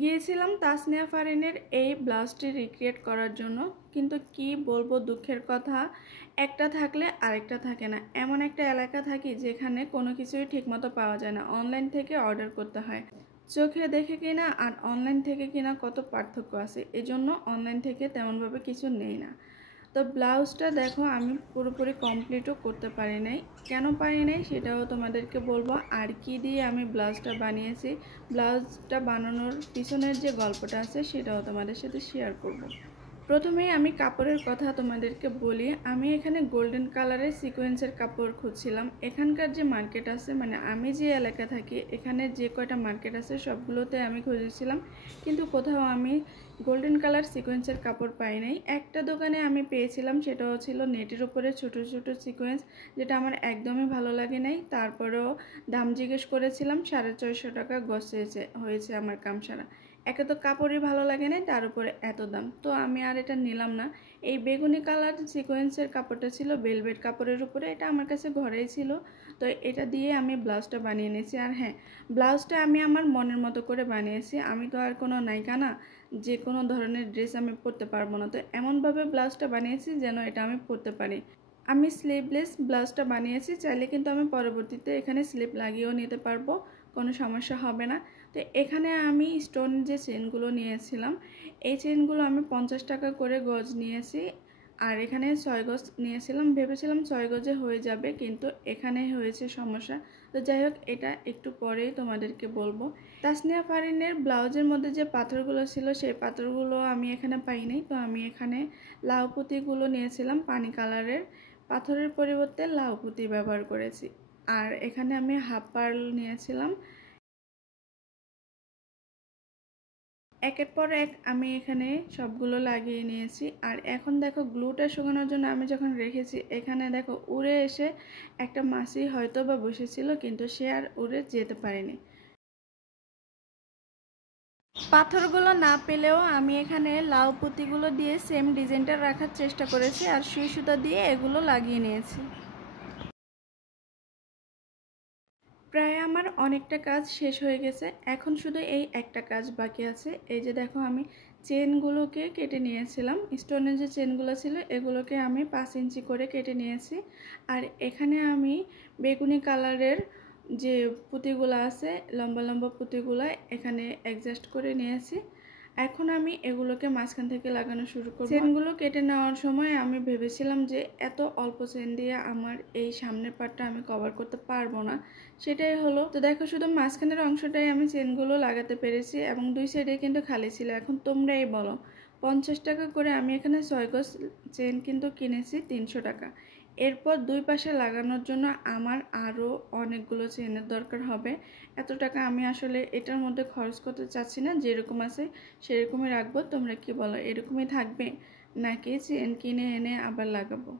গিয়েছিলাম তাসনিয়া ফারিনের এই ব্লাউজটি রিক্রিয়েট করার জন্য, কিন্তু কি বলবো দুঃখের কথা, একটা থাকলে আরেকটা থাকে না। এমন একটা এলাকা থাকি যেখানে কোনো কিছুই ঠিকমতো পাওয়া যায় না, অনলাইন থেকে অর্ডার করতে হয়। চোখে দেখে কিনা আর অনলাইন থেকে কিনা কত পার্থক্য আছে, এজন্য অনলাইন থেকে তেমনভাবে কিছু নেই না। তো ব্লাউজটা দেখো আমি পুরোপুরি কমপ্লিটও করতে পারি নাই। কেন পারি নাই সেটাও তোমাদেরকে বলবো, আর কি দিয়ে আমি ব্লাউজটা বানিয়েছি, ব্লাউজটা বানানোর পিছনের যে গল্পটা আছে সেটাও তোমাদের সাথে শেয়ার করব। প্রথমেই আমি কাপড়ের কথা তোমাদেরকে বলি। আমি এখানে গোল্ডেন কালারের সিকোয়েন্সের কাপড় খুঁজছিলাম। এখানকার যে মার্কেট আছে, মানে আমি যে এলাকা থাকি এখানে যে কয়টা মার্কেট আছে সবগুলোতে আমি খুঁজেছিলাম, কিন্তু কোথাও আমি গোল্ডেন কালার সিকোয়েন্সের কাপড় পাই নাই। একটা দোকানে আমি পেয়েছিলাম, সেটাও ছিল নেটের উপরে ছোট ছোট সিকোয়েন্স, যেটা আমার একদমই ভালো লাগে নাই। তারপরেও দাম জিজ্ঞেস করেছিলাম, 650 টাকা গজ হয়েছে আমার কাম সারা। একে তো কাপড়ই ভালো লাগে না, তার উপরে এত দাম, তো আমি আর এটা নিলাম না। এই বেগুনি কালার সিকোয়েন্সের কাপড়টা ছিল বেলভেট কাপড়ের উপরে, এটা আমার কাছে ঘরেই ছিল, তো এটা দিয়ে আমি ব্লাউজটা বানিয়ে নিয়েছি। আর হ্যাঁ, ব্লাউজটা আমি আমার মনের মতো করে বানিয়েছি, আমি তো আর কোনো নায়িকা না যে কোনো ধরনের ড্রেস আমি পরতে পারবো না, তো এমনভাবে ব্লাউজটা বানিয়েছি যেন এটা আমি পরতে পারি। আমি স্লিভলেস ব্লাউজটা বানিয়েছি, চাইলে কিন্তু আমি পরবর্তীতে এখানে স্লিপ লাগিয়েও নিতে পারবো, কোনো সমস্যা হবে না। তো এখানে আমি স্টোন যে চেনগুলো নিয়েছিলাম, এই চেনগুলো আমি 50 টাকা করে গজ নিয়েছি, আর এখানে 6 গজ নিয়েছিলাম। ভেবেছিলাম 6 গজে হয়ে যাবে, কিন্তু এখানে হয়েছে সমস্যা। তো যাই হোক, এটা একটু পরেই তোমাদেরকে বলবো। তাসনিয়া ফারিনের ব্লাউজের মধ্যে যে পাথরগুলো ছিল সেই পাথরগুলো আমি এখানে পাইনি, তো আমি এখানে লাউ পুঁতিগুলো নিয়েছিলাম পানি কালারের, পাথরের পরিবর্তে লাউ পুঁতি ব্যবহার করেছি। আর এখানে আমি হাফ পার্ল নিয়েছিলাম। একের পর এক আমি এখানে সবগুলো লাগিয়ে নিয়েছি। আর এখন দেখো গ্লুটা শুকানোর জন্য আমি যখন রেখেছি, এখানে দেখো উড়ে এসে একটা মাছি হয়তো বা বসেছিল, কিন্তু সে আর উড়ে যেতে পারেনি। পাথরগুলো না পেলেও আমি এখানে লাউ পুঁতিগুলো দিয়ে সেম ডিজাইনটা রাখার চেষ্টা করেছি, আর সুই সুতা দিয়ে এগুলো লাগিয়ে নিয়েছি। প্রায় আমার অনেকটা কাজ শেষ হয়ে গেছে, এখন শুধু এই একটা কাজ বাকি আছে। এই যে দেখো, আমি চেনগুলোকে কেটে নিয়েছিলাম, স্টোনের যে চেনগুলো ছিল এগুলোকে আমি 5 ইঞ্চি করে কেটে নিয়েছি। আর এখানে আমি বেগুনি কালারের যে পুঁতিগুলো আছে, লম্বা লম্বা পুঁতিগুলো এখানে অ্যাডজাস্ট করে নিয়েছি। এখন আমি এগুলোকে মাঝখান থেকে লাগানো শুরু করব। চেনগুলো কেটে নেওয়ার সময় আমি ভেবেছিলাম যে এত অল্প চেন দিয়ে আমার এই সামনের পার্টটা আমি কভার করতে পারবো না, সেটাই হলো। তো দেখো, শুধু মাঝখানের অংশটাই আমি চেনগুলো লাগাতে পেরেছি, এবং দুই সাইডে কিন্তু খালি ছিল। এখন তোমরাই বলো, 50 টাকা করে আমি এখানে 6 গজ চেন কিন্তু কিনেছি 300 টাকা। এরপর দুই পাশে লাগানোর জন্য আমার আরও অনেকগুলো চেনের দরকার হবে। এত টাকা আমি আসলে এটার মধ্যে খরচ করতে চাচ্ছি না, যেরকম আছে সেরকমই রাখবো। তোমরা কি বলো, এরকমই থাকবে নাকি চেন কিনে এনে আবার লাগাবো?